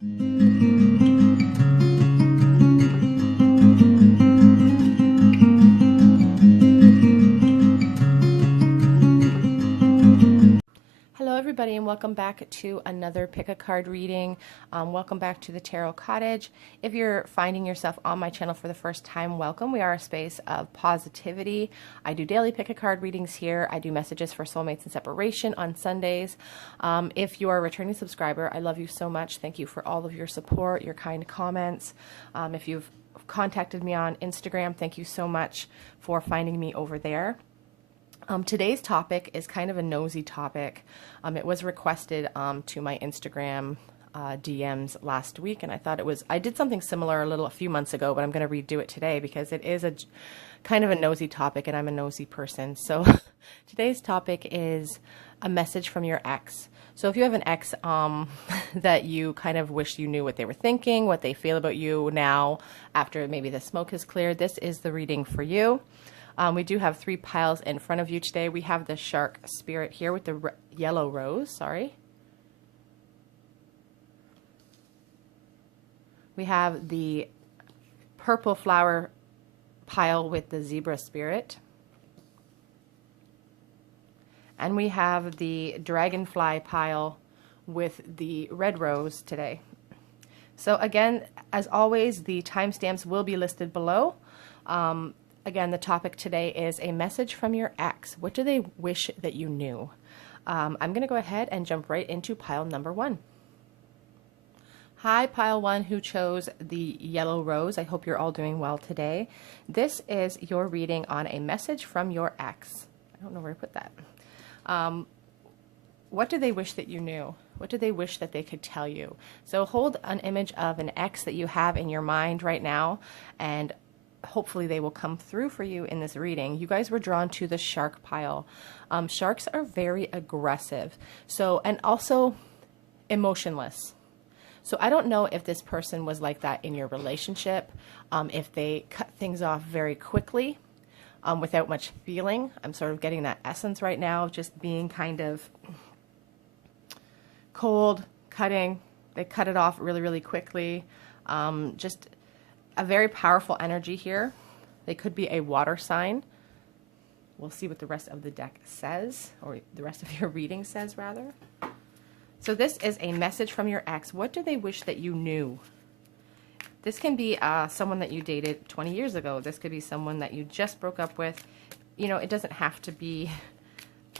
Hello everybody and welcome back to another pick a card reading. Welcome back to the Tarot Cottage. If you're finding yourself on my channel for the first time, welcome. We are a space of positivity. I do daily pick a card readings here. I do messages for soulmates and separation on Sundays. If you are a returning subscriber, I love you so much. Thank you for all of your support, your kind comments. If you've contacted me on Instagram, thank you so much for finding me over there. Today's topic is kind of a nosy topic. It was requested to my Instagram DMs last week, and I thought I did something similar a few months ago, but I'm going to redo it today because it is a kind of a nosy topic, and I'm a nosy person. So today's topic is a message from your ex. So if you have an ex that you kind of wish you knew what they were thinking, what they feel about you now after maybe the smoke has cleared, this is the reading for you. We do have 3 piles in front of you today. We have the shark spirit here with the yellow rose, sorry. We have the purple flower pile with the zebra spirit. And we have the dragonfly pile with the red rose today. So again, as always, the timestamps will be listed below. Again, the topic today is a message from your ex. What do they wish that you knew? I'm going to go ahead and jump right into pile number 1. Hi, pile 1 who chose the yellow rose. I hope you're all doing well today. This is your reading on a message from your ex. I don't know where I put that. What do they wish that you knew? What do they wish that they could tell you? So hold an image of an ex that you have in your mind right now, and hopefully they will come through for you in this reading. You guys were drawn to the shark pile. Sharks are very aggressive, and also emotionless. So I don't know if this person was like that in your relationship, if they cut things off very quickly without much feeling. I'm sort of getting that essence right now of just being kind of cold, cutting. They cut it off really, really quickly. Just a very powerful energy here. They could be a water sign. We'll see what the rest of the deck says, or the rest of your reading says, rather. So this is a message from your ex. What do they wish that you knew? This can be someone that you dated 20 years ago. This could be someone that you just broke up with. You know, it doesn't have to be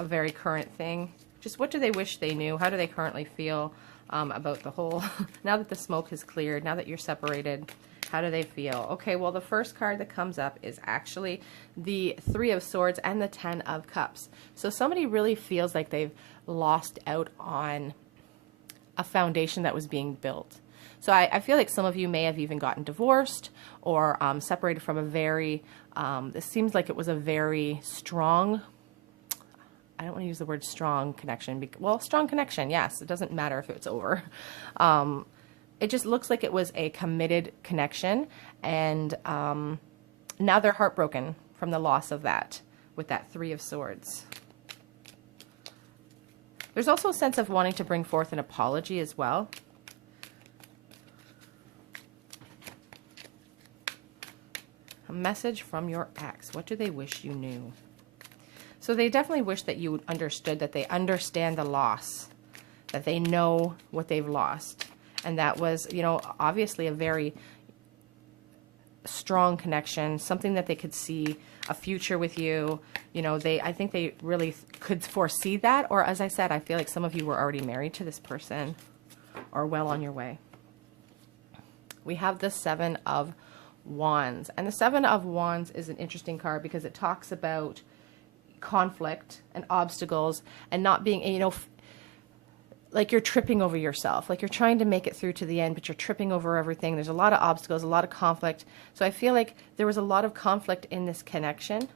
a very current thing. Just what do they wish they knew? How do they currently feel about the whole, now that the smoke has cleared, now that you're separated? How do they feel? Okay, well, the first card that comes up is actually the 3 of Swords and the 10 of Cups. So somebody really feels like they've lost out on a foundation that was being built. So I feel like some of you may have even gotten divorced or separated from a very, this seems like it was a very strong, I don't want to use the word strong connection. Well, strong connection, yes. It doesn't matter if it's over. It just looks like it was a committed connection, and now they're heartbroken from the loss of that with that 3 of Swords. There's also a sense of wanting to bring forth an apology as well. A message from your ex. What do they wish you knew? So they definitely wish that you understood, that they understand the loss, that they know what they've lost. And that was, you know, obviously a very strong connection, something that they could see a future with you. You know, I think they really could foresee that. Or as I said, I feel like some of you were already married to this person or well on your way. We have the 7 of Wands. And the 7 of Wands is an interesting card because it talks about conflict and obstacles and not being, you know, like you're tripping over yourself, like you're trying to make it through to the end, but you're tripping over everything. There's a lot of obstacles, a lot of conflict. So I feel like there was a lot of conflict in this connection.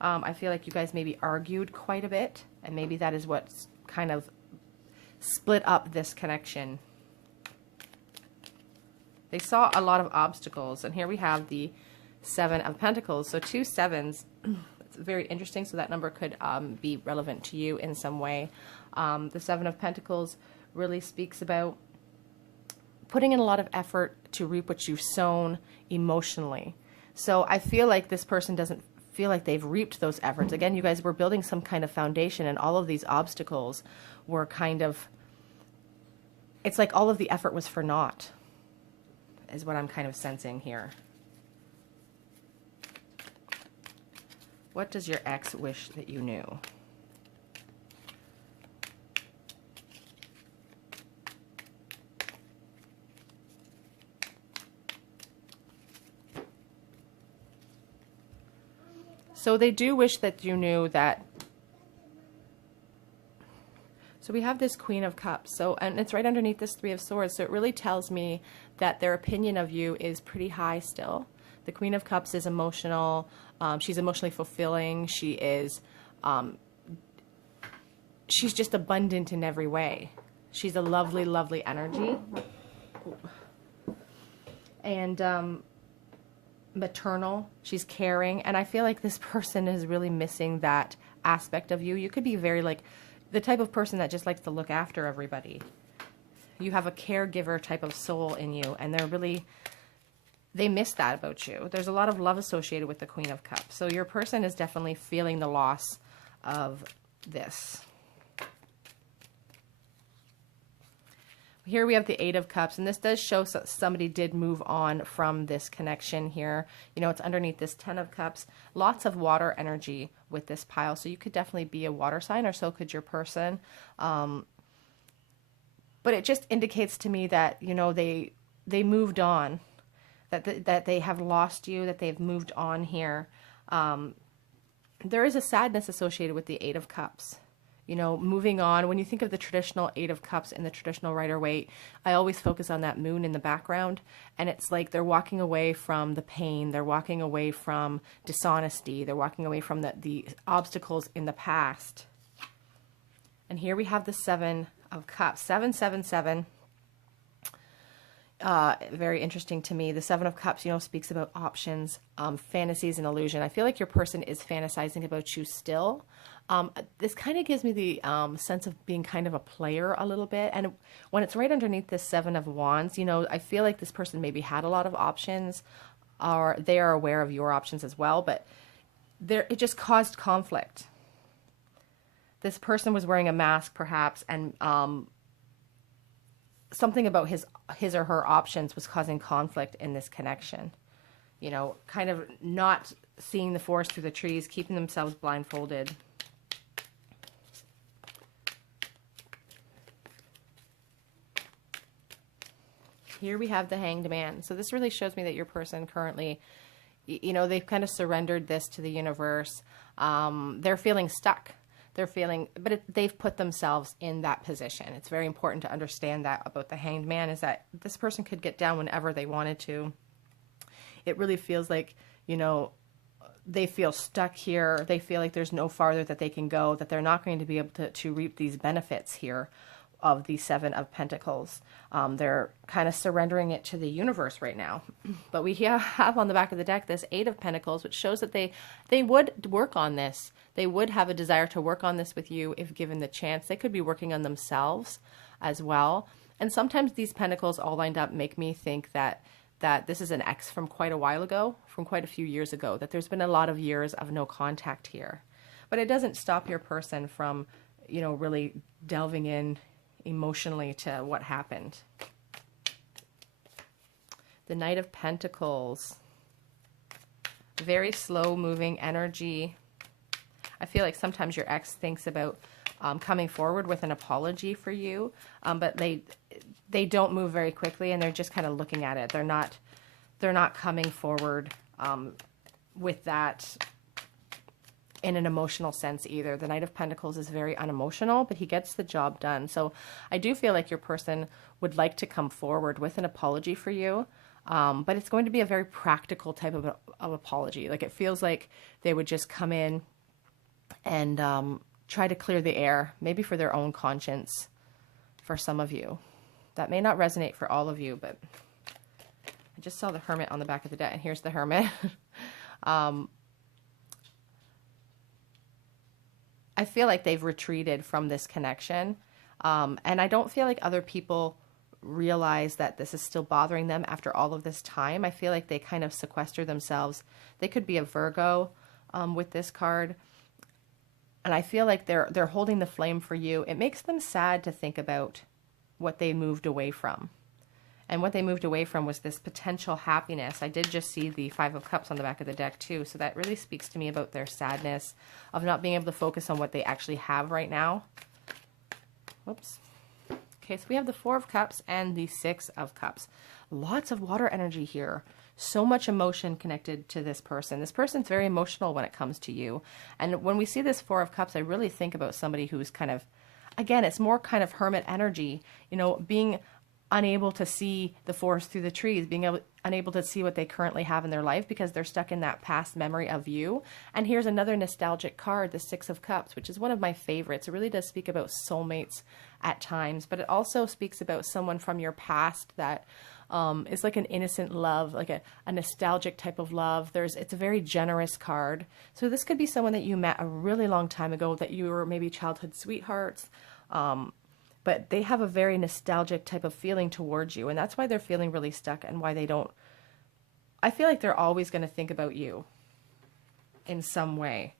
I feel like you guys maybe argued quite a bit, and maybe that is what's kind of split up this connection. They saw a lot of obstacles, and here we have the 7 of Pentacles. So 2 7s, it's very interesting. So that number could be relevant to you in some way. The 7 of Pentacles really speaks about putting in a lot of effort to reap what you've sown emotionally. So I feel like this person doesn't feel like they've reaped those efforts. Again, you guys were building some kind of foundation, and all of these obstacles were kind of, it's like all of the effort was for naught, is what I'm kind of sensing here. What does your ex wish that you knew? So they do wish that you knew that. So we have this Queen of Cups. So, and it's right underneath this Three of Swords. So it really tells me that their opinion of you is pretty high still. The Queen of Cups is emotional. She's emotionally fulfilling. She is, she's just abundant in every way. She's a lovely, lovely energy. And maternal. She's caring. And I feel like this person is really missing that aspect of you. You could be very like the type of person that just likes to look after everybody. You have a caregiver type of soul in you, and they're really, they miss that about you. There's a lot of love associated with the Queen of Cups. So your person is definitely feeling the loss of this. Here we have the Eight of Cups, and this does show somebody did move on from this connection here. You know, it's underneath this Ten of Cups. Lots of water energy with this pile, so you could definitely be a water sign, or so could your person. But it just indicates to me that, you know, they moved on, that they have lost you, that they've moved on here. There is a sadness associated with the Eight of Cups. You know, moving on. When you think of the traditional Eight of Cups in the traditional Rider-Waite, I always focus on that moon in the background. And it's like they're walking away from the pain. They're walking away from dishonesty. They're walking away from the obstacles in the past. And here we have the Seven of Cups. 777. Very interesting to me. The Seven of Cups, you know, speaks about options, fantasies, and illusion. I feel like your person is fantasizing about you still. This kind of gives me the sense of being kind of a player a little bit. And when it's right underneath this Seven of Wands, you know, I feel like this person maybe had a lot of options, or they are aware of your options as well, but it just caused conflict. This person was wearing a mask perhaps, and something about his or her options was causing conflict in this connection. You know, kind of not seeing the forest through the trees, keeping themselves blindfolded. Here we have the Hanged Man. So this really shows me that your person currently, you know, they've kind of surrendered this to the universe. They're feeling stuck. They're feeling, but they've put themselves in that position. It's very important to understand that about the Hanged Man, is that this person could get down whenever they wanted to. It really feels like, you know, they feel stuck here. They feel like there's no farther that they can go, that they're not going to be able to reap these benefits here of the Seven of Pentacles. They're kind of surrendering it to the universe right now. But we have on the back of the deck this Eight of Pentacles, which shows that they would work on this. They would have a desire to work on this with you if given the chance. They could be working on themselves as well. And sometimes these pentacles all lined up make me think that this is an ex from quite a while ago, from quite a few years ago, that there's been a lot of years of no contact here. But it doesn't stop your person from, you know, really delving in emotionally to what happened. The Knight of Pentacles. Very slow moving energy. I feel like sometimes your ex thinks about coming forward with an apology for you, but they don't move very quickly, and they're just kind of looking at it. They're not coming forward with that in an emotional sense either. The Knight of Pentacles is very unemotional, but he gets the job done. So I do feel like your person would like to come forward with an apology for you, but it's going to be a very practical type of apology. Like, it feels like they would just come in and try to clear the air, maybe for their own conscience for some of you. That may not resonate for all of you, but I just saw the Hermit on the back of the deck, and here's the Hermit. I feel like they've retreated from this connection, and I don't feel like other people realize that this is still bothering them after all of this time. I feel like they kind of sequester themselves. They could be a Virgo with this card. And I feel like they're holding the flame for you. It makes them sad to think about what they moved away from. And what they moved away from was this potential happiness. I did just see the Five of Cups on the back of the deck too. So that really speaks to me about their sadness of not being able to focus on what they actually have right now. Whoops. Okay, so we have the Four of Cups and the Six of Cups. Lots of water energy here. So much emotion connected to this person. This person's very emotional when it comes to you. And when we see this Four of Cups, I really think about somebody who's kind of, again, it's more kind of hermit energy, you know, being unable to see the forest through the trees, being unable to see what they currently have in their life because they're stuck in that past memory of you. And here's another nostalgic card, the Six of Cups, which is one of my favorites. It really does speak about soulmates at times, but it also speaks about someone from your past that is like an innocent love, like a nostalgic type of love. It's a very generous card. So this could be someone that you met a really long time ago, that you were maybe childhood sweethearts, but they have a very nostalgic type of feeling towards you. And that's why they're feeling really stuck and why they don't, I feel like they're always going to think about you in some way.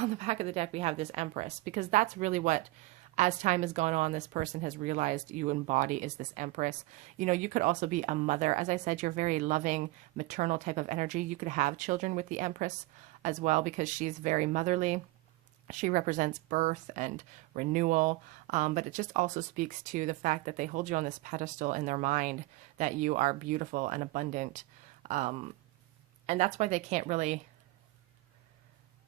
On the back of the deck, we have this Empress, because that's really what, as time has gone on, this person has realized you embody is this Empress. You know, you could also be a mother. As I said, you're very loving, maternal type of energy. You could have children with the Empress as well, because she's very motherly. She represents birth and renewal, but it just also speaks to the fact that they hold you on this pedestal in their mind, that you are beautiful and abundant. And that's why they can't really,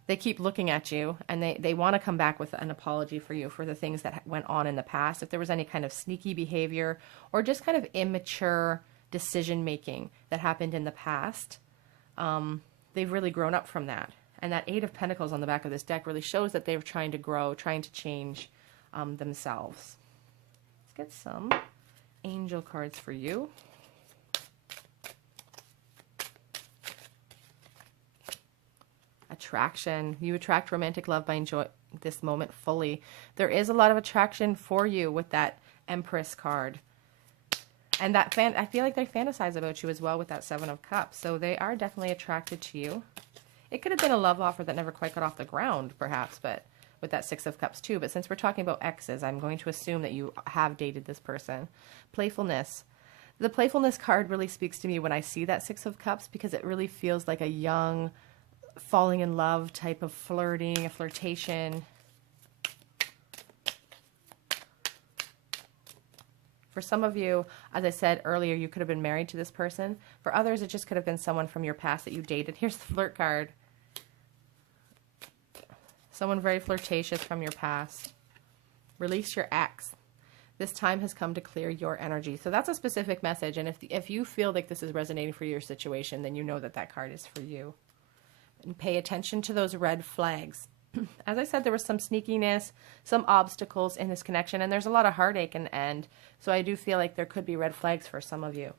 they keep looking at you, and they want to come back with an apology for you for the things that went on in the past. If there was any kind of sneaky behavior or just kind of immature decision making that happened in the past, they've really grown up from that. And that Eight of Pentacles on the back of this deck really shows that they're trying to grow, trying to change themselves. Let's get some angel cards for you. Attraction. You attract romantic love by enjoying this moment fully. There is a lot of attraction for you with that Empress card. And that I feel like they fantasize about you as well with that Seven of Cups. So they are definitely attracted to you. It could have been a love offer that never quite got off the ground, perhaps, but with that Six of Cups too. But since we're talking about exes, I'm going to assume that you have dated this person. Playfulness. The playfulness card really speaks to me when I see that Six of Cups, because it really feels like a young, falling in love type of flirting, a flirtation. For some of you, as I said earlier, you could have been married to this person. For others, it just could have been someone from your past that you dated. Here's the flirt card. Someone very flirtatious from your past. Release your ex. This time has come to clear your energy. So that's a specific message. And if you feel like this is resonating for your situation, then you know that that card is for you. And pay attention to those red flags. As I said, there was some sneakiness, some obstacles in this connection, and there's a lot of heartache, and so I do feel like there could be red flags for some of you.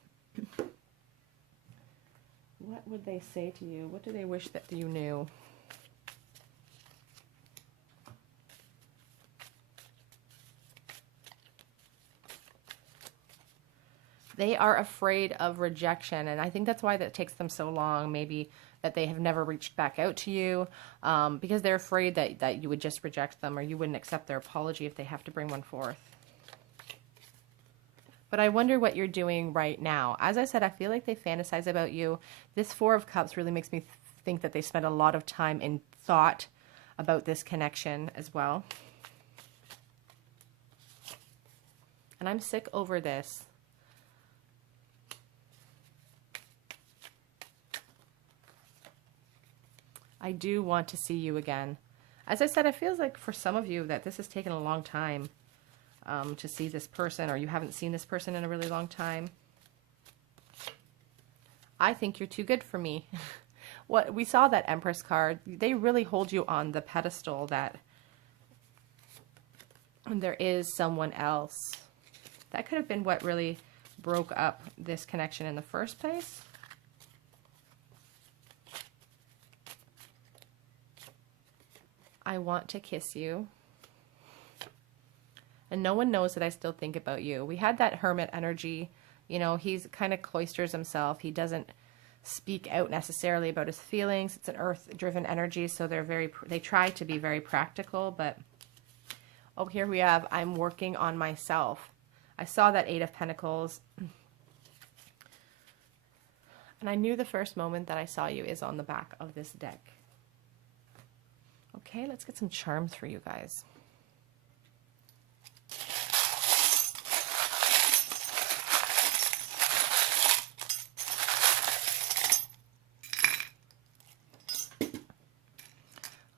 What would they say to you? What do they wish that you knew? They are afraid of rejection, and I think that's why that takes them so long, maybe that they have never reached back out to you, because they're afraid that you would just reject them or you wouldn't accept their apology if they have to bring one forth. But I wonder what you're doing right now. As I said, I feel like they fantasize about you. This Four of Cups really makes me think that they spend a lot of time in thought about this connection as well. And I'm sick over this. I do want to see you again. As I said, it feels like for some of you that this has taken a long time to see this person, or you haven't seen this person in a really long time. I think you're too good for me. What we saw, that Empress card, they really hold you on the pedestal that there is someone else. That could have been what really broke up this connection in the first place. I want to kiss you. And no one knows that I still think about you. We had that hermit energy. You know, he's kind of cloisters himself. He doesn't speak out necessarily about his feelings. It's an earth-driven energy, so they try to be very practical. But oh, here we have, I'm working on myself. I saw that Eight of Pentacles, and I knew the first moment that I saw you is on the back of this deck. Okay, let's get some charms for you guys.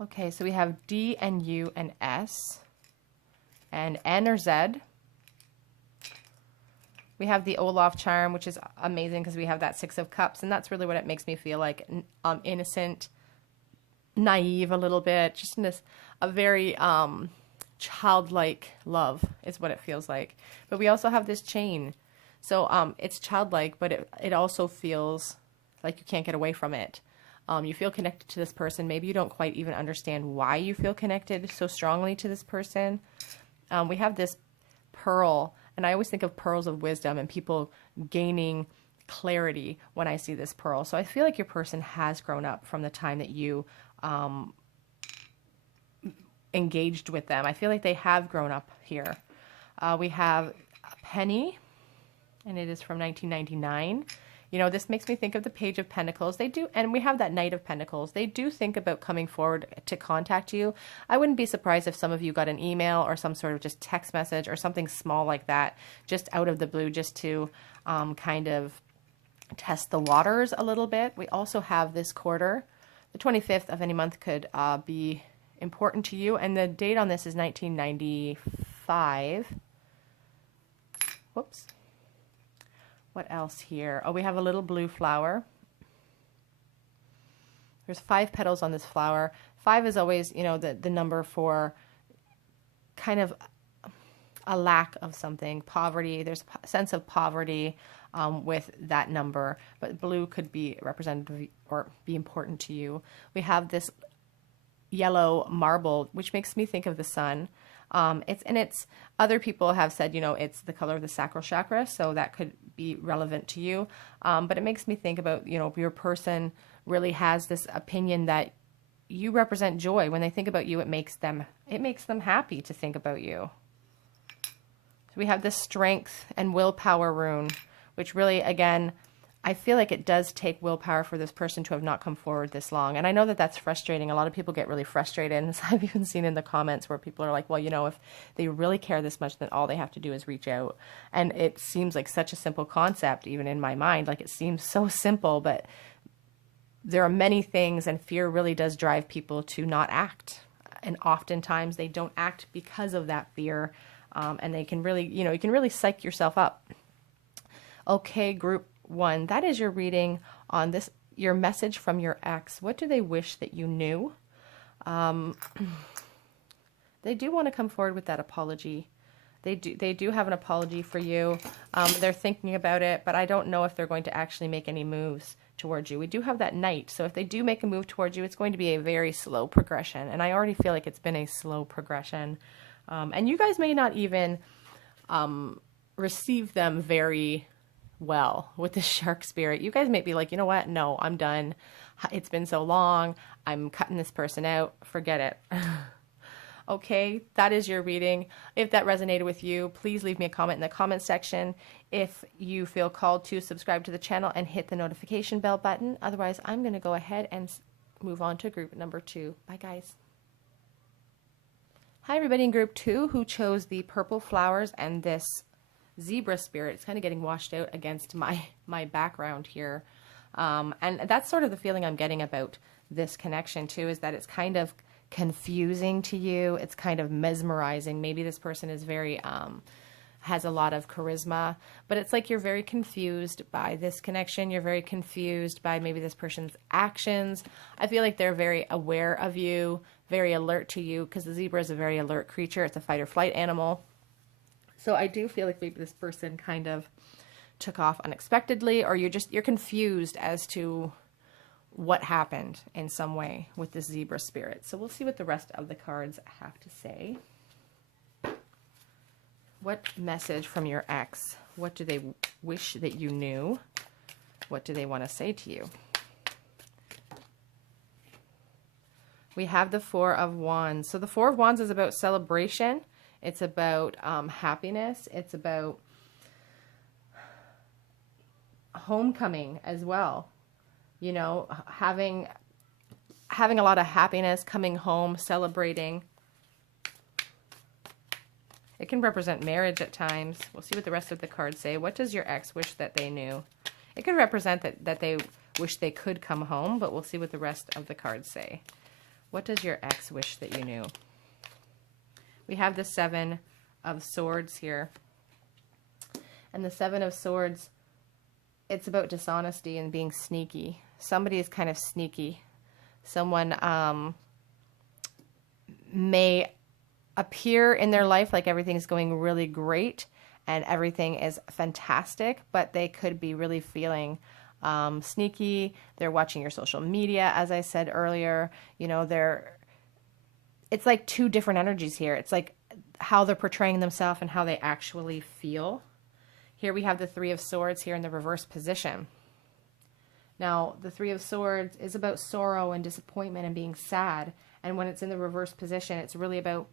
Okay, so we have D and U and S and N or Z. We have the Olaf charm, which is amazing because we have that Six of Cups, and that's really what it makes me feel like, innocent, naive a little bit, just in this, a very childlike love is what it feels like. But we also have this chain. So it's childlike, but it also feels like you can't get away from it. You feel connected to this person. Maybe you don't quite even understand why you feel connected so strongly to this person. We have this pearl, and I always think of pearls of wisdom and people gaining clarity when I see this pearl. So I feel like your person has grown up from the time that you engaged with them. I feel like they have grown up here. We have a penny, and it is from 1999. You know, this makes me think of the Page of Pentacles. They do, and we have that Knight of Pentacles. They do think about coming forward to contact you. I wouldn't be surprised if some of you got an email or some sort of just text message or something small like that, just out of the blue, just to kind of test the waters a little bit. We also have this quarter. The 25th of any month could be important to you, and the date on this is 1995. Whoops. What else here? Oh, we have a little blue flower. There's 5 petals on this flower. 5 is always, you know, the number for kind of a lack of something, poverty. There's a sense of poverty with that number, but blue could be representative or be important to you. We have this yellow marble, which makes me think of the sun. It's other people have said, you know, it's the color of the sacral chakra, so that could be relevant to you. But it makes me think about, you know, your person really has this opinion that you represent joy. When they think about you, it makes them happy to think about you. So we have this strength and willpower rune, which really, again, I feel like it does take willpower for this person to have not come forward this long. And I know that that's frustrating. A lot of people get really frustrated. And I've even seen in the comments where people are like, well, you know, if they really care this much, then all they have to do is reach out. And it seems like such a simple concept, even in my mind. Like, it seems so simple, but there are many things, and fear really does drive people to not act. And oftentimes they don't act because of that fear. And they can really, you know, you can really psych yourself up. Okay, group 1, that is your reading on this, your message from your ex. What do they wish that you knew? They do want to come forward with that apology. They do have an apology for you. They're thinking about it, but I don't know if they're going to actually make any moves towards you. We do have that Knight, so if they do make a move towards you, it's going to be a very slow progression, and I already feel like it's been a slow progression. And you guys may not even receive them very well with the shark spirit. You guys may be like, you know what? No, I'm done. It's been so long. I'm cutting this person out. Forget it. Okay, that is your reading. If that resonated with you, please leave me a comment in the comment section. If you feel called to, subscribe to the channel and hit the notification bell button. Otherwise, I'm going to go ahead and move on to group number 2. Bye, guys. Hi, everybody in group 2 who chose the purple flowers and this zebra spirit. It's kind of getting washed out against my background here. And that's sort of the feeling I'm getting about this connection too, is that it's kind of confusing to you. It's kind of mesmerizing. Maybe this person is very, has a lot of charisma, but it's like you're very confused by this connection. You're very confused by maybe this person's actions. I feel like they're very aware of you, very alert to you, because the zebra is a very alert creature. It's a fight or flight animal. So I do feel like maybe this person kind of took off unexpectedly, or you're confused as to what happened in some way with this zebra spirit. So we'll see what the rest of the cards have to say. What message from your ex? What do they wish that you knew? What do they want to say to you? We have the Four of Wands. So the Four of Wands is about celebration. It's about happiness. It's about homecoming as well. You know, having a lot of happiness, coming home, celebrating. It can represent marriage at times. We'll see what the rest of the cards say. What does your ex wish that they knew? It can represent that they wish they could come home, but we'll see what the rest of the cards say. What does your ex wish that you knew? We have the Seven of Swords here. And the Seven of Swords, it's about dishonesty and being sneaky. Somebody is kind of sneaky. Someone may appear in their life like everything's going really great and everything is fantastic, but they could be really feeling sneaky. They're watching your social media, as I said earlier. You know, it's like two different energies here. It's like how they're portraying themselves and how they actually feel. Here we have the Three of Swords here in the reverse position. Now, the Three of Swords is about sorrow and disappointment and being sad. And when it's in the reverse position, it's really about,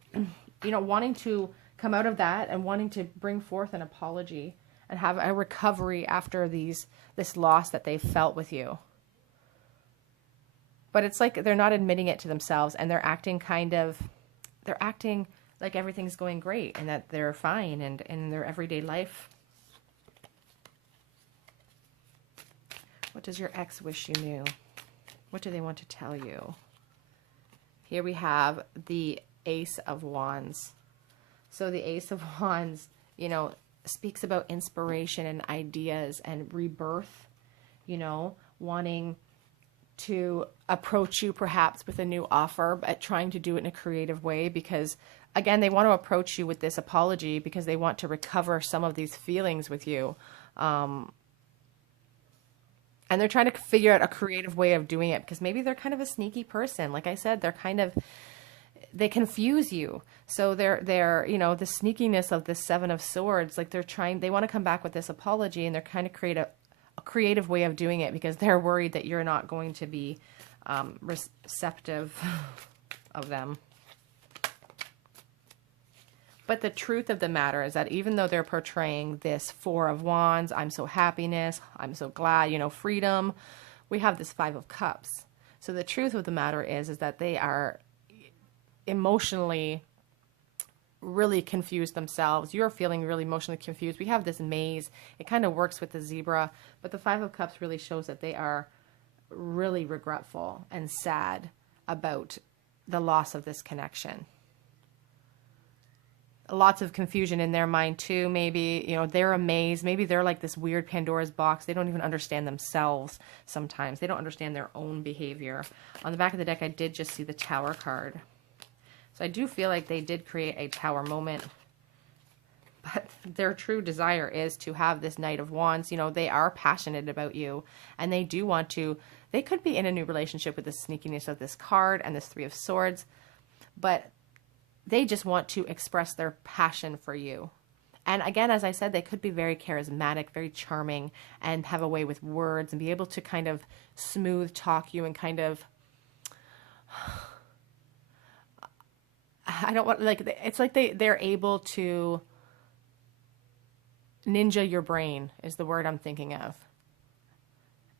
you know, wanting to come out of that and wanting to bring forth an apology and have a recovery after this loss that they felt with you. But it's like they're not admitting it to themselves, and they're acting like everything's going great and that they're fine and in their everyday life. What does your ex wish you knew? What do they want to tell you? Here we have the Ace of Wands. So the Ace of Wands, you know, speaks about inspiration and ideas and rebirth, you know, wanting to approach you perhaps with a new offer, but trying to do it in a creative way because, again, they want to approach you with this apology because they want to recover some of these feelings with you. And they're trying to figure out a creative way of doing it because maybe they're kind of a sneaky person. Like I said, they confuse you. So they're, you know, the sneakiness of this Seven of Swords, like they want to come back with this apology and they're kind of create a creative way of doing it because they're worried that you're not going to be receptive of them. But the truth of the matter is that even though they're portraying this Four of Wands, I'm so happiness, I'm so glad, you know, freedom, we have this Five of Cups. So the truth of the matter is that they are emotionally really confused themselves. You're feeling really emotionally confused. We have this maze. It kind of works with the zebra, but the Five of Cups really shows that they are really regretful and sad about the loss of this connection. Lots of confusion in their mind too. Maybe, you know, they're amazed. Maybe they're like this weird Pandora's box. They don't even understand themselves sometimes. They don't understand their own behavior. On the back of the deck, I did just see the Tower card. So I do feel like they did create a Tower moment. But their true desire is to have this Knight of Wands. You know, they are passionate about you. And they do want to, they could be in a new relationship with the sneakiness of this card and this Three of Swords. But they just want to express their passion for you. And again, as I said, they could be very charismatic, very charming, and have a way with words and be able to kind of smooth talk you and kind of, I don't want, like, it's like they're able to ninja your brain is the word I'm thinking of.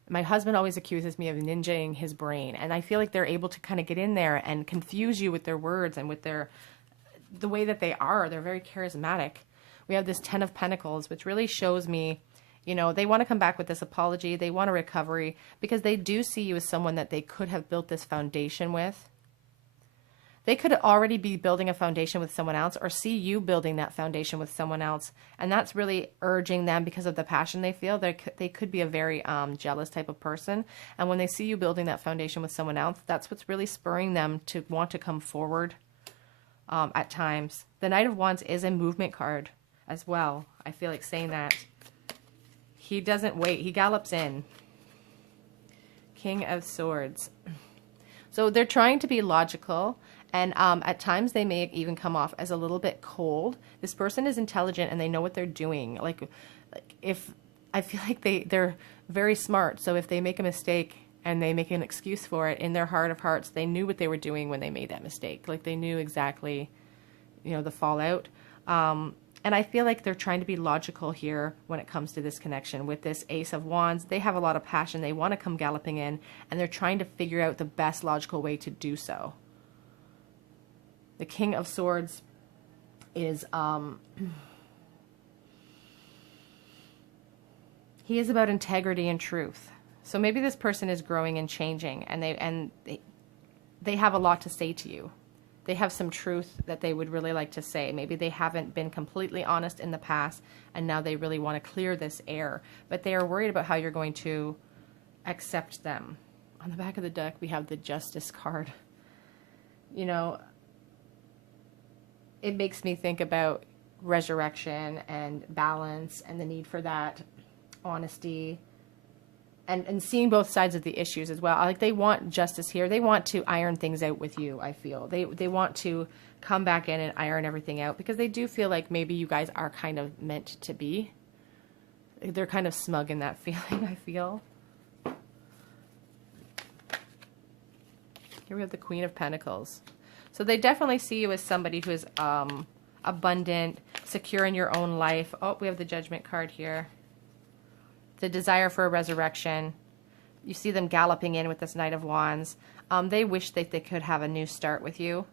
My husband always accuses me of ninjaing his brain. And I feel like they're able to kind of get in there and confuse you with their words and with the way that they are. They're very charismatic. We have this Ten of Pentacles, which really shows me, you know, they want to come back with this apology. They want a recovery because they do see you as someone that they could have built this foundation with. They could already be building a foundation with someone else or see you building that foundation with someone else. And that's really urging them because of the passion they feel. They could be a very jealous type of person. And when they see you building that foundation with someone else, that's what's really spurring them to want to come forward at times. The Knight of Wands is a movement card as well. I feel like saying that. He doesn't wait. He gallops in. King of Swords. So they're trying to be logical And at times they may even come off as a little bit cold. This person is intelligent and they know what they're doing. Like if I feel like they're very smart. So if they make a mistake and they make an excuse for it, in their heart of hearts, they knew what they were doing when they made that mistake. Like they knew exactly, you know, the fallout. And I feel like they're trying to be logical here when it comes to this connection. With this Ace of Wands, they have a lot of passion. They want to come galloping in, and they're trying to figure out the best logical way to do so. The King of Swords is, he is about integrity and truth. So maybe this person is growing and changing, and they have a lot to say to you. They have some truth that they would really like to say. Maybe they haven't been completely honest in the past, and now they really want to clear this air. But they are worried about how you're going to accept them. On the back of the deck, we have the Justice card. You know, it makes me think about resurrection and balance and the need for that honesty. And seeing both sides of the issues as well. Like they want justice here. They want to iron things out with you, I feel. They want to come back in and iron everything out because they do feel like maybe you guys are kind of meant to be. They're kind of smug in that feeling, I feel. Here we have the Queen of Pentacles. So they definitely see you as somebody who is abundant, secure in your own life. Oh, we have the Judgment card here. The desire for a resurrection. You see them galloping in with this Knight of Wands. They wish that they could have a new start with you.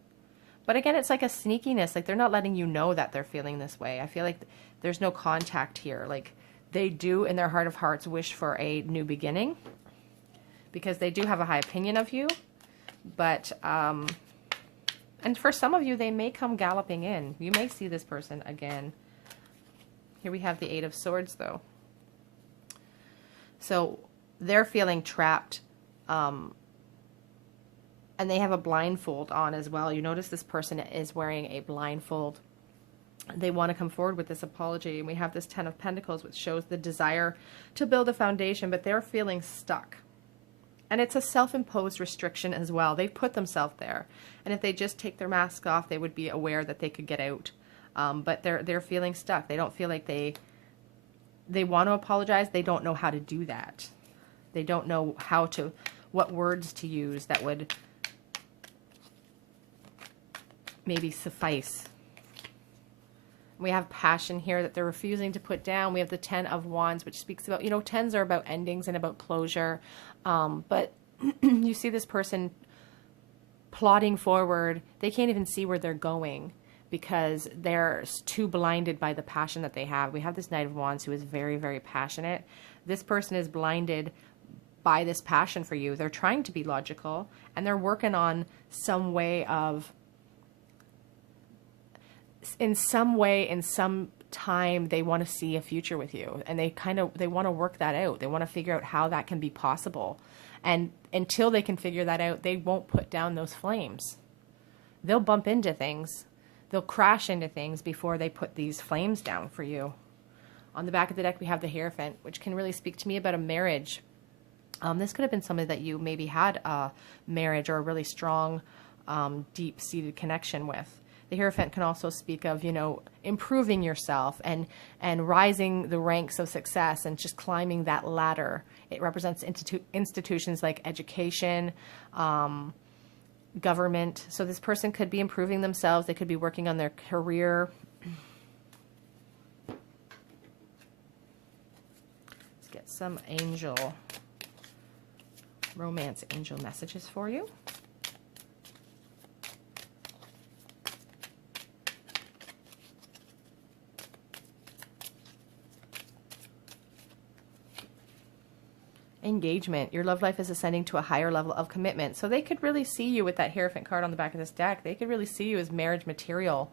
But again, it's like a sneakiness. Like they're not letting you know that they're feeling this way. I feel like there's no contact here. Like they do in their heart of hearts wish for a new beginning. Because they do have a high opinion of you. But, and for some of you, they may come galloping in. You may see this person again. Here we have the Eight of Swords though. So they're feeling trapped, and they have a blindfold on as well. You notice this person is wearing a blindfold. They want to come forward with this apology. And we have this Ten of Pentacles, which shows the desire to build a foundation, but they're feeling stuck. And it's a self-imposed restriction as well. They've put themselves there. And if they just take their mask off, they would be aware that they could get out. But they're feeling stuck. They don't feel like they want to apologize. They don't know how to do that. They don't know what words to use that would maybe suffice. We have passion here that they're refusing to put down. We have the Ten of Wands, which speaks about, you know, tens are about endings and about closure. But you see this person plodding forward. They can't even see where they're going, because they're too blinded by the passion that they have. We have this Knight of Wands who is very, very passionate. This person is blinded by this passion for you. They're trying to be logical, and they're working on some way of, in some time, they want to see a future with you. And they want to work that out. They want to figure out how that can be possible. And until they can figure that out, they won't put down those flames. They'll bump into things. They'll crash into things before they put these flames down for you. On the back of the deck, we have the Hierophant, which can really speak to me about a marriage. This could have been somebody that you maybe had a marriage or a really strong, deep-seated connection with. The Hierophant can also speak of, you know, improving yourself and rising the ranks of success and just climbing that ladder. It represents institutions like education, government. So this person could be improving themselves. They could be working on their career. Let's get some romance angel messages for you. Engagement. Your love life is ascending to a higher level of commitment. So they could really see you with that Hierophant card on the back of this deck. They could really see you as marriage material.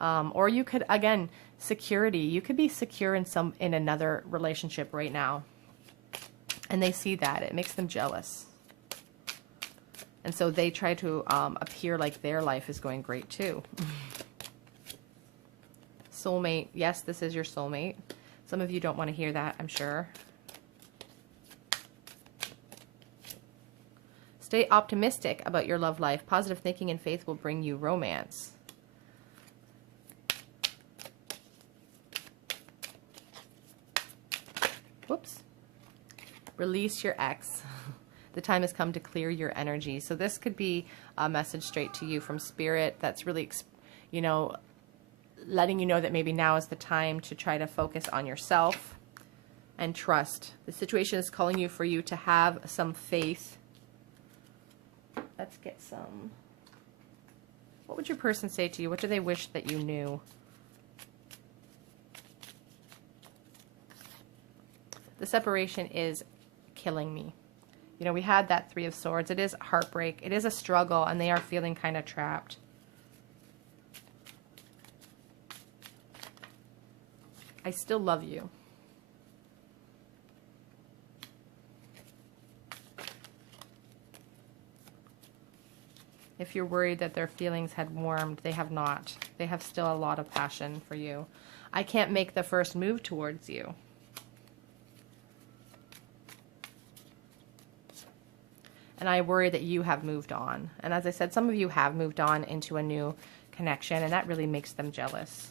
Or you could, again, security. You could be secure in another relationship right now. And they see that. It makes them jealous. And so they try to appear like their life is going great too. Soulmate. Yes, this is your soulmate. Some of you don't want to hear that, I'm sure. Stay optimistic about your love life. Positive thinking and faith will bring you romance. Whoops. Release your ex. The time has come to clear your energy. So this could be a message straight to you from Spirit that's really, you know, letting you know that maybe now is the time to try to focus on yourself and trust. The situation is calling you for you to have some faith. Let's get some. What would your person say to you? What do they wish that you knew? The separation is killing me. You know, we had that Three of Swords. It is heartbreak. It is a struggle, and they are feeling kind of trapped. I still love you. If you're worried that their feelings had warmed, they have not. They have still a lot of passion for you. I can't make the first move towards you. And I worry that you have moved on. And as I said, some of you have moved on into a new connection, and that really makes them jealous.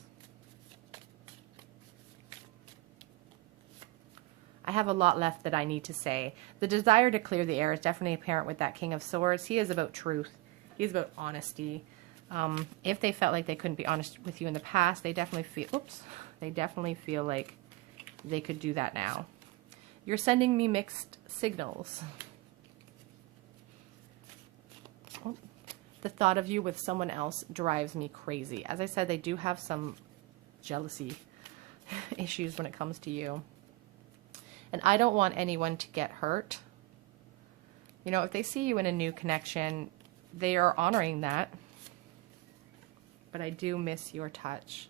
I have a lot left that I need to say. The desire to clear the air is definitely apparent with that King of Swords. He is about truth. He's about honesty. If they felt like they couldn't be honest with you in the past, they definitely feel, oops, they definitely feel like they could do that now. You're sending me mixed signals. The thought of you with someone else drives me crazy. As I said, they do have some jealousy issues when it comes to you. And I don't want anyone to get hurt. You know, if they see you in a new connection, they are honoring that. But I do miss your touch.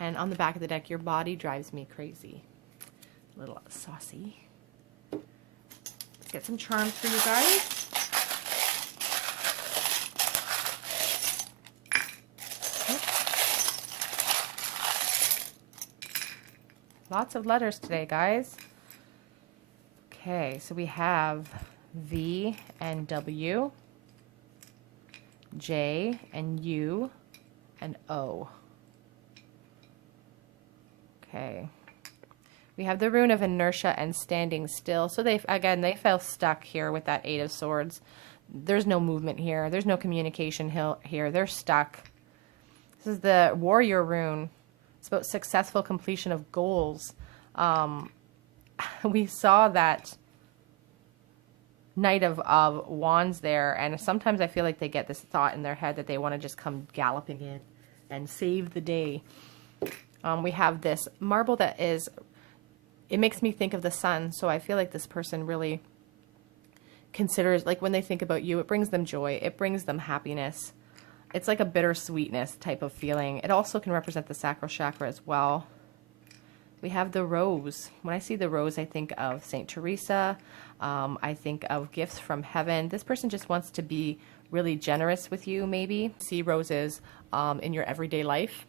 And on the back of the deck, your body drives me crazy. A little saucy. Let's get some charms for you guys. Lots of letters today, guys. Okay, so we have V and W, J and U, and O. Okay. We have the rune of inertia and standing still. So they felt stuck here with that Eight of Swords. There's no movement here. There's no communication here. They're stuck. This is the warrior rune. It's about successful completion of goals. We saw that Knight of Wands there, and sometimes I feel like they get this thought in their head that they want to just come galloping in and save the day. We have this marble that is, it makes me think of the sun, so I feel like this person really considers, like when they think about you, it brings them joy, it brings them happiness. It's like a bittersweetness type of feeling. It also can represent the sacral chakra as well. We have the rose. When I see the rose, I think of Saint Teresa. I think of gifts from heaven. This person just wants to be really generous with you, maybe. See roses in your everyday life.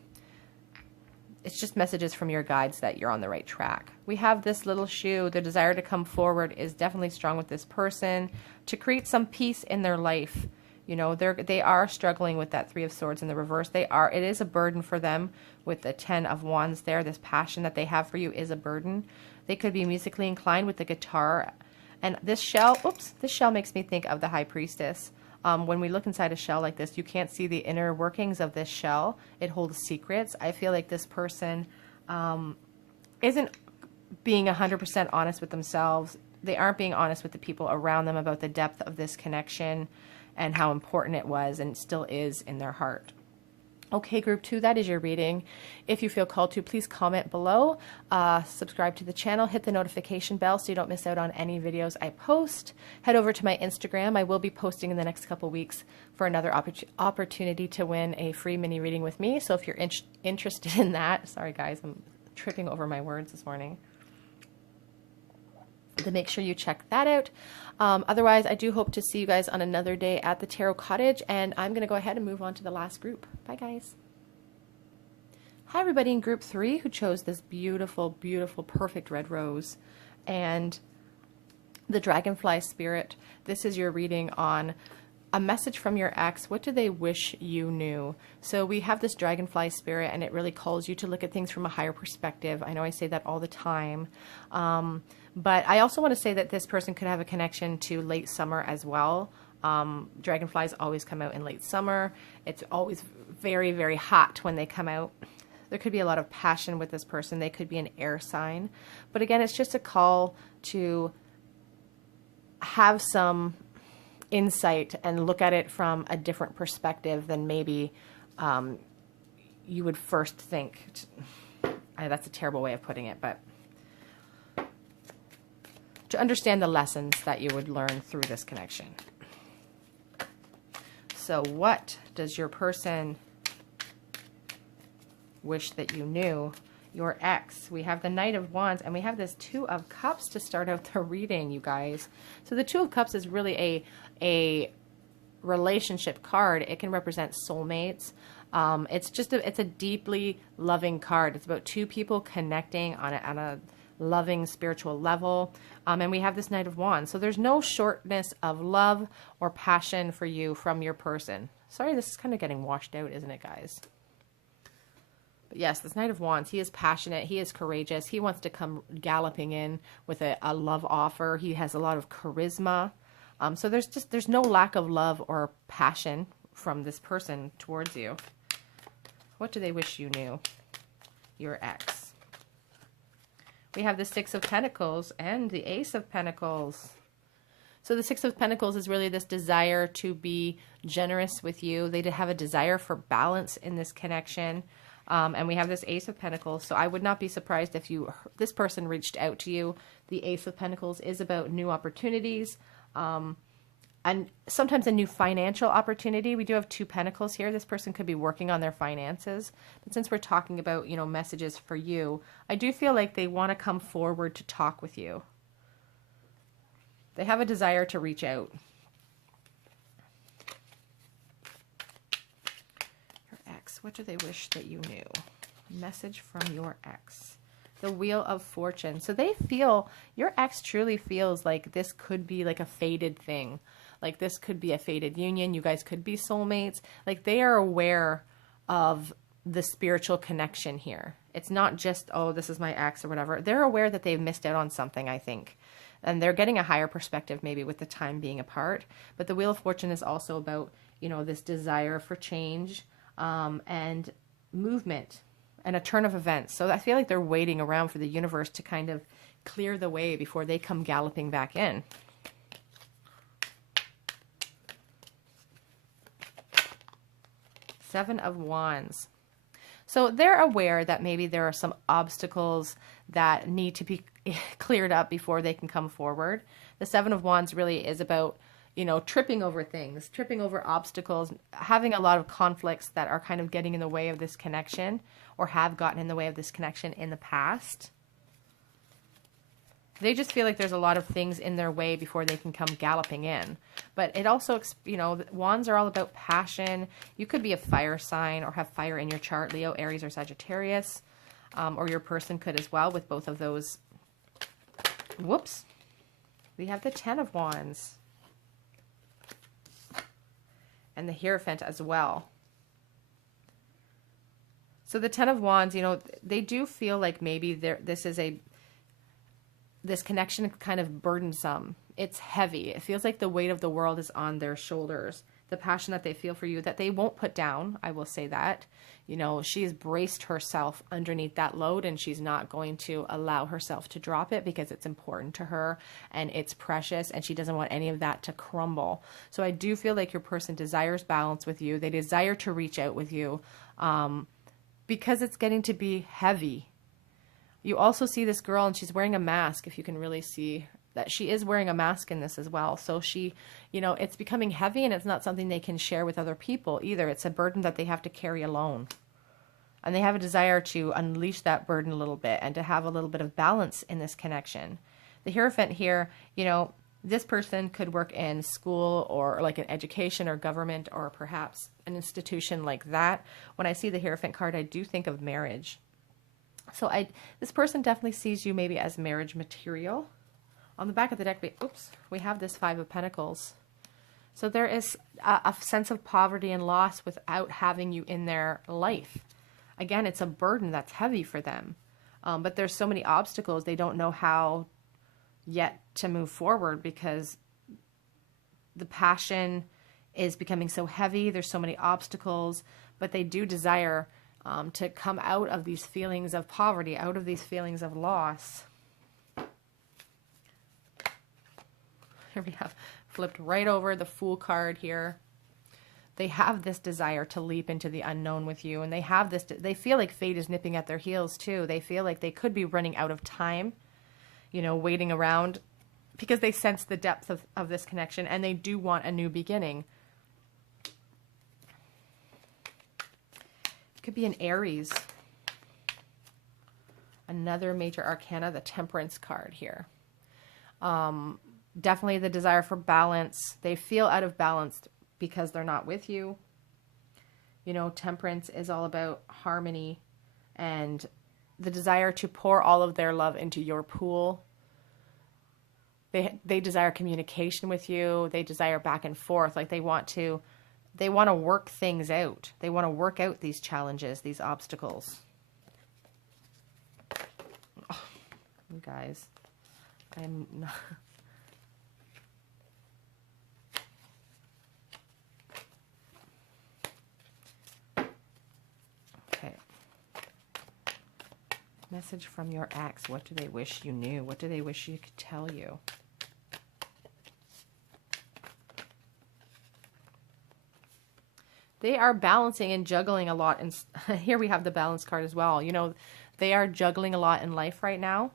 It's just messages from your guides that you're on the right track. We have this little shoe. The desire to come forward is definitely strong with this person to create some peace in their life. You know, they are struggling with that Three of Swords in the reverse. It is a burden for them with the Ten of Wands there. This passion that they have for you is a burden. They could be musically inclined with the guitar. And this shell, oops, this shell makes me think of the High Priestess. When we look inside a shell like this, you can't see the inner workings of this shell. It holds secrets. I feel like this person isn't being 100% honest with themselves. They aren't being honest with the people around them about the depth of this connection and how important it was and still is in their heart. Okay, group 2, that is your reading. If you feel called to, please comment below, subscribe to the channel, hit the notification bell so you don't miss out on any videos I post. Head over to my Instagram. I will be posting in the next couple weeks for another opportunity to win a free mini reading with me. So if you're interested in that, sorry guys, I'm tripping over my words this morning. Then make sure you check that out. Otherwise, I do hope to see you guys on another day at the Tarot Cottage, and I'm going to go ahead and move on to the last group. Bye, guys. Hi, everybody in group 3 who chose this beautiful, beautiful, perfect red rose. And The Dragonfly Spirit, this is your reading on a message from your ex. What do they wish you knew? So we have this Dragonfly Spirit, and it really calls you to look at things from a higher perspective. I know I say that all the time. But I also want to say that this person could have a connection to late summer as well. Dragonflies always come out in late summer. It's always very, very hot when they come out. There could be a lot of passion with this person. They could be an air sign. But again, it's just a call to have some insight and look at it from a different perspective than maybe you would first think. That's a terrible way of putting it, but to understand the lessons that you would learn through this connection. So what does your person wish that you knew? Your ex. We have the Knight of Wands, and we have this Two of Cups to start out the reading, you guys. So the Two of Cups is really a relationship card. It can represent soulmates. It's a deeply loving card. It's about two people connecting on a loving spiritual level. And we have this Knight of Wands. So there's no shortness of love or passion for you from your person. Sorry, this is kind of getting washed out, isn't it, guys? But yes, this Knight of Wands, he is passionate. He is courageous. He wants to come galloping in with a love offer. He has a lot of charisma. So there's no lack of love or passion from this person towards you. What do they wish you knew? Your ex. We have the Six of Pentacles and the Ace of Pentacles. So the Six of Pentacles is really this desire to be generous with you. They have a desire for balance in this connection. And we have this Ace of Pentacles. So I would not be surprised if this person reached out to you. The Ace of Pentacles is about new opportunities. And sometimes a new financial opportunity. We do have Two Pentacles here. This person could be working on their finances. But since we're talking about, messages for you, I do feel like they want to come forward to talk with you. They have a desire to reach out. Your ex, what do they wish that you knew? Message from your ex. The Wheel of Fortune. So they feel, your ex truly feels like this could be like a fated thing. Like this could be a fated union. You guys could be soulmates. Like they are aware of the spiritual connection here. It's not just, oh, this is my ex or whatever. They're aware that they've missed out on something, I think. And they're getting a higher perspective maybe with the time being apart. But the Wheel of Fortune is also about, this desire for change and movement and a turn of events. So I feel like they're waiting around for the universe to kind of clear the way before they come galloping back in. Seven of Wands. So they're aware that maybe there are some obstacles that need to be cleared up before they can come forward. The Seven of Wands really is about, tripping over things, tripping over obstacles, having a lot of conflicts that are kind of getting in the way of this connection or have gotten in the way of this connection in the past. They just feel like there's a lot of things in their way before they can come galloping in. But it also, wands are all about passion. You could be a fire sign or have fire in your chart, Leo, Aries, or Sagittarius. Or your person could as well with both of those. Whoops. We have the Ten of Wands. And the Hierophant as well. So the Ten of Wands, they do feel like maybe this connection is kind of burdensome. It's heavy. It feels like the weight of the world is on their shoulders. The passion that they feel for you, that they won't put down. I will say that. She's braced herself underneath that load, and she's not going to allow herself to drop it because it's important to her and it's precious, and she doesn't want any of that to crumble. So I do feel like your person desires balance with you. They desire to reach out with you because it's getting to be heavy. You also see this girl, and she's wearing a mask, if you can really see that she is wearing a mask in this as well. So she, it's becoming heavy, and it's not something they can share with other people either. It's a burden that they have to carry alone. And they have a desire to unleash that burden a little bit and to have a little bit of balance in this connection. The Hierophant here, this person could work in school or like an education or government or perhaps an institution like that. When I see the Hierophant card, I do think of marriage. So this person definitely sees you maybe as marriage material On the back of the deck, we have this Five of Pentacles. So there is a sense of poverty and loss without having you in their life. Again, it's a burden that's heavy for them. But there's so many obstacles, they don't know how yet to move forward because the passion is becoming so heavy. There's so many obstacles, but they do desire to come out of these feelings of poverty, out of these feelings of loss. Here we have flipped right over the Fool card here. They have this desire to leap into the unknown with you, and they have this, they feel like fate is nipping at their heels too. They feel like they could be running out of time, you know, waiting around, because they sense the depth of this connection, and they do want a new beginning. It could be an Aries. Another major arcana, the Temperance card here. Definitely the desire for balance. They feel out of balance because they're not with you. You know, Temperance is all about harmony and the desire to pour all of their love into your pool. They desire communication with you. They desire back and forth. Like they want to work things out. They want to work out these challenges, these obstacles. Oh, you guys, I'm not... Message from your ex. What do they wish you knew? What do they wish you could tell you? They are balancing and juggling a lot. And here we have the Balance card as well. You know, they are juggling a lot in life right now.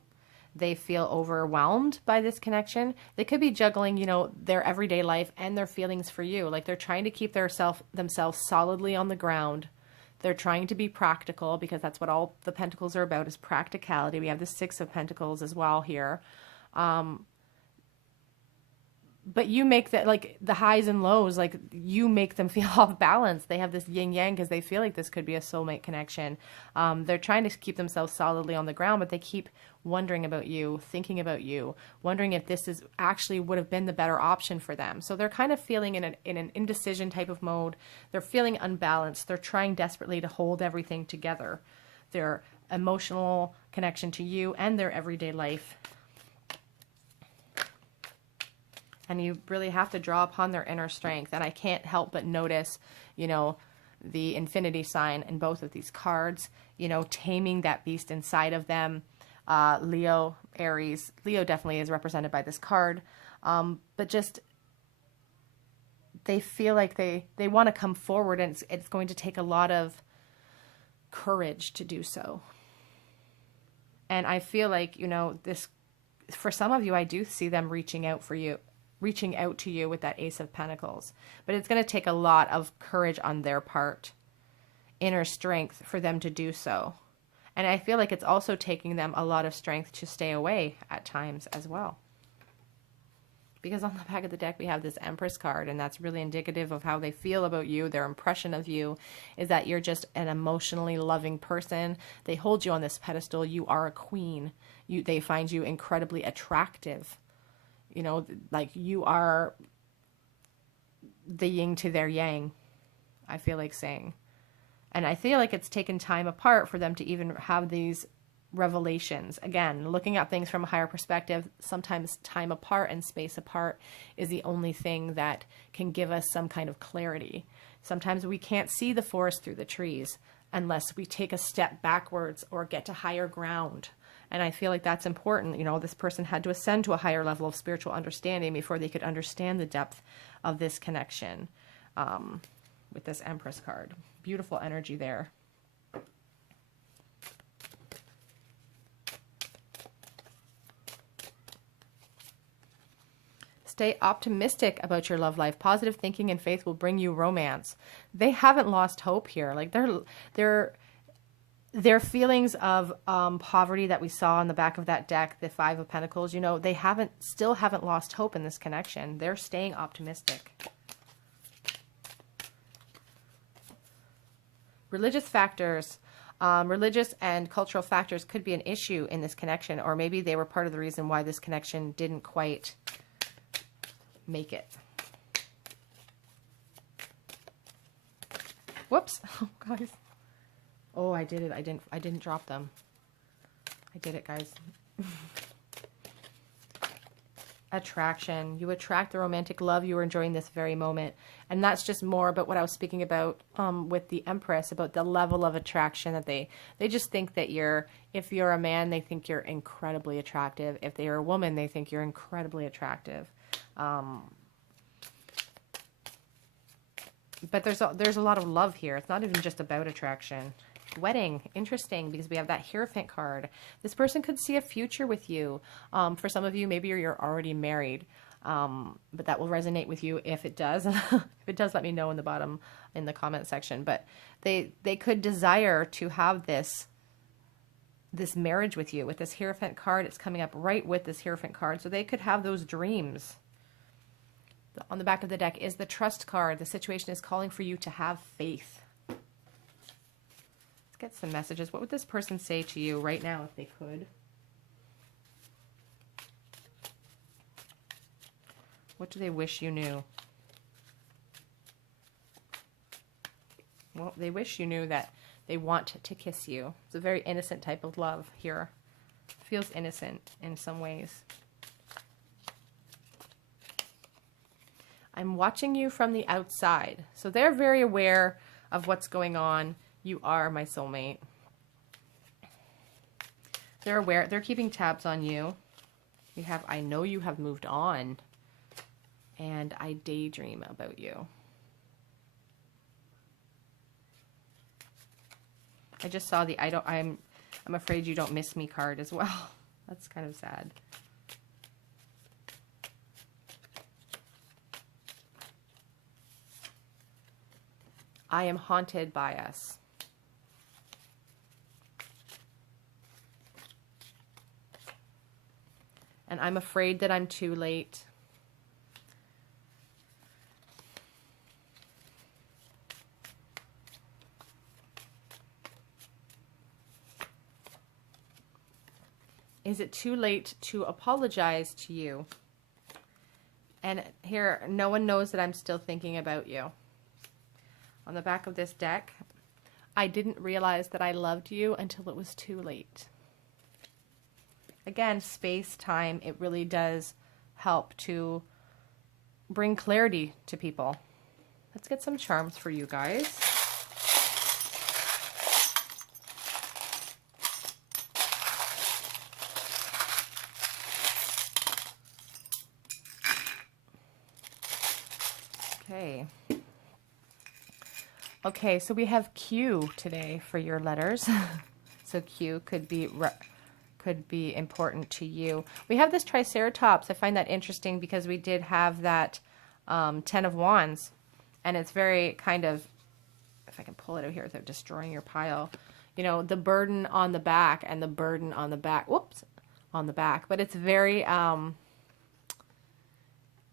They feel overwhelmed by this connection. They could be juggling, you know, their everyday life and their feelings for you. Like they're trying to keep themselves solidly on the ground. They're trying to be practical because that's what all the Pentacles are about, is practicality. We have the Six of Pentacles as well here. But you make that, like the highs and lows, like you make them feel off balance. They have this yin yang because they feel like this could be a soulmate connection. They're trying to keep themselves solidly on the ground, but they keep wondering about you, thinking about you, wondering if this is actually would have been the better option for them. So they're kind of feeling in an indecision type of mode. They're feeling unbalanced. They're trying desperately to hold everything together. Their emotional connection to you and their everyday life. And you really have to draw upon their inner strength. And I can't help but notice, you know, the infinity sign in both of these cards, you know, taming that beast inside of them. Leo, Aries. Leo definitely is represented by this card. But just, they feel like they want to come forward, and it's going to take a lot of courage to do so. And I feel like, you know, this, for some of you, I do see them reaching out to you with that Ace of Pentacles. But it's going to take a lot of courage on their part, inner strength for them to do so. And I feel like it's also taking them a lot of strength to stay away at times as well. Because on the back of the deck, we have this Empress card, and that's really indicative of how they feel about you. Their impression of you is that you're just an emotionally loving person. They hold you on this pedestal. You are a queen. They find you incredibly attractive. You know, like you are the yin to their yang, I feel like saying. And I feel like it's taken time apart for them to even have these revelations. Again, looking at things from a higher perspective, sometimes time apart and space apart is the only thing that can give us some kind of clarity. Sometimes we can't see the forest through the trees unless we take a step backwards or get to higher ground. And I feel like that's important. You know, this person had to ascend to a higher level of spiritual understanding before they could understand the depth of this connection with this Empress card. Beautiful energy there. Stay optimistic about your love life. Positive thinking and faith will bring you romance. They haven't lost hope here. Like their feelings of poverty that we saw on the back of that deck, the Five of Pentacles, you know, they still haven't lost hope in this connection. They're staying optimistic. Religious factors. Religious and cultural factors could be an issue in this connection, or maybe they were part of the reason why this connection didn't quite make it. Whoops. Oh, guys. Oh, I did it. I didn't drop them. I did it, guys. Attraction. You attract the romantic love you are enjoying this very moment. And that's just more about what I was speaking about with the Empress, about the level of attraction that they just think that if you're a man, they think you're incredibly attractive. If they are a woman, they think you're incredibly attractive. But there's a lot of love here. It's not even just about attraction. Wedding, interesting, because we have that Hierophant card. This person could see a future with you. For some of you, maybe you're already married, but that will resonate with you if it does. If it does, let me know in the comment section. But they could desire to have this marriage with you. With this Hierophant card, it's coming up right with this Hierophant card, so they could have those dreams. On the back of the deck is the Trust card. The situation is calling for you to have faith. Get some messages. What would this person say to you right now if they could? What do they wish you knew? Well, they wish you knew that they want to kiss you. It's a very innocent type of love here. Feels innocent in some ways. I'm watching you from the outside. So they're very aware of what's going on. You are my soulmate. They're aware. They're keeping tabs on you. We have, I know you have moved on. And I daydream about you. I just saw the I'm afraid you don't miss me card as well. That's kind of sad. I am haunted by us. And I'm afraid that I'm too late. Is it too late to apologize to you? And here, no one knows that I'm still thinking about you. On the back of this deck, I didn't realize that I loved you until it was too late. Again, space, time, it really does help to bring clarity to people. Let's get some charms for you guys. Okay. Okay, so we have Q today for your letters. So Q could be important to you. We have this Triceratops. I find that interesting because we did have that 10 of Wands, and it's very kind of, if I can pull it out here without destroying your pile, you know, the burden on the back and the burden on the back. Whoops, on the back. But it's very,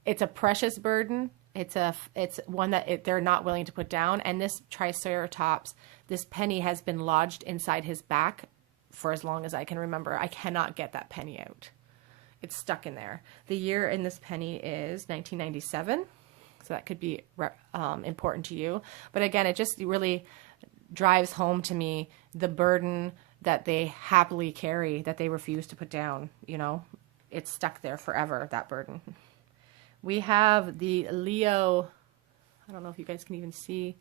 it's a precious burden. It's one that they're not willing to put down. And this Triceratops, this penny has been lodged inside his back for as long as I can remember. I cannot get that penny out. It's stuck in there. The year in this penny is 1997. So that could be important to you. But again, it just really drives home to me the burden that they happily carry, that they refuse to put down. You know, it's stuck there forever, that burden. We have the Leo. I don't know if you guys can even see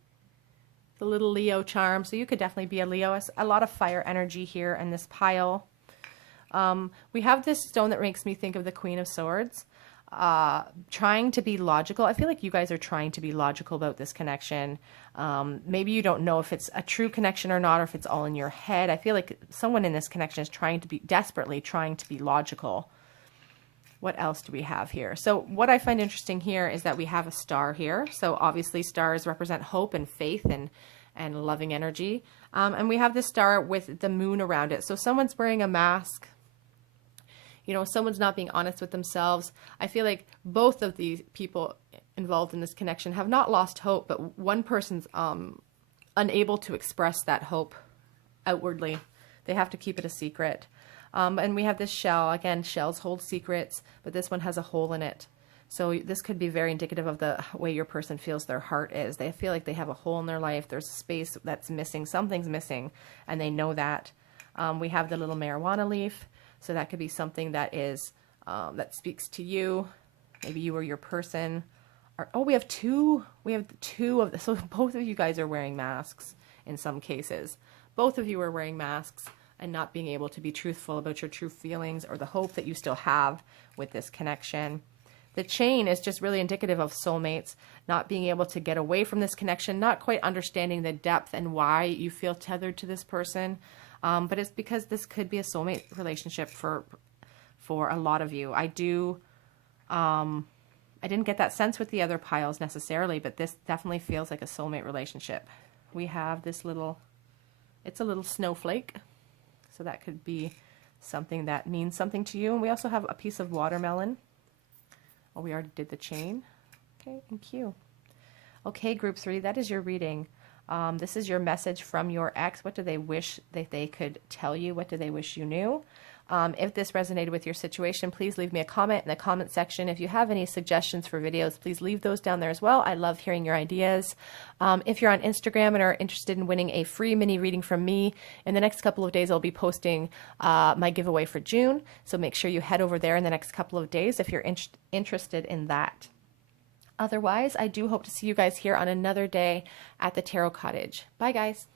the little Leo charm. So you could definitely be a Leo. A lot of fire energy here in this pile. We have this stone that makes me think of the Queen of Swords. Trying to be logical. I feel like you guys are trying to be logical about this connection. Maybe you don't know if it's a true connection or not, or if it's all in your head. I feel like someone in this connection is desperately trying to be logical. What else do we have here? So what I find interesting here is that we have a star here. So obviously stars represent hope and faith and loving energy. And we have this star with the moon around it. So someone's wearing a mask. You know, someone's not being honest with themselves. I feel like both of these people involved in this connection have not lost hope, but one person's unable to express that hope outwardly. They have to keep it a secret. And we have this shell. Again, shells hold secrets, but this one has a hole in it. So this could be very indicative of the way your person feels their heart is. They feel like they have a hole in their life. There's a space that's missing. Something's missing, and they know that. We have the little marijuana leaf. So that could be something that is that speaks to you. Maybe you or your person. Oh, we have two. We have two of this. So both of you guys are wearing masks in some cases. Both of you are wearing masks and not being able to be truthful about your true feelings or the hope that you still have with this connection. The chain is just really indicative of soulmates, not being able to get away from this connection, not quite understanding the depth and why you feel tethered to this person. But it's because this could be a soulmate relationship for a lot of you. I didn't get that sense with the other piles necessarily, but this definitely feels like a soulmate relationship. We have this little, it's a little snowflake. So that could be something that means something to you. And we also have a piece of watermelon. Oh, we already did the chain. Okay, thank you. Okay, group 3, that is your reading. This is your message from your ex. What do they wish that they could tell you? What do they wish you knew? If this resonated with your situation, please leave me a comment in the comment section. If you have any suggestions for videos, please leave those down there as well. I love hearing your ideas. If you're on Instagram and are interested in winning a free mini reading from me, in the next couple of days, I'll be posting my giveaway for June. So make sure you head over there in the next couple of days if you're interested in that. Otherwise, I do hope to see you guys here on another day at the Tarot Cottage. Bye, guys.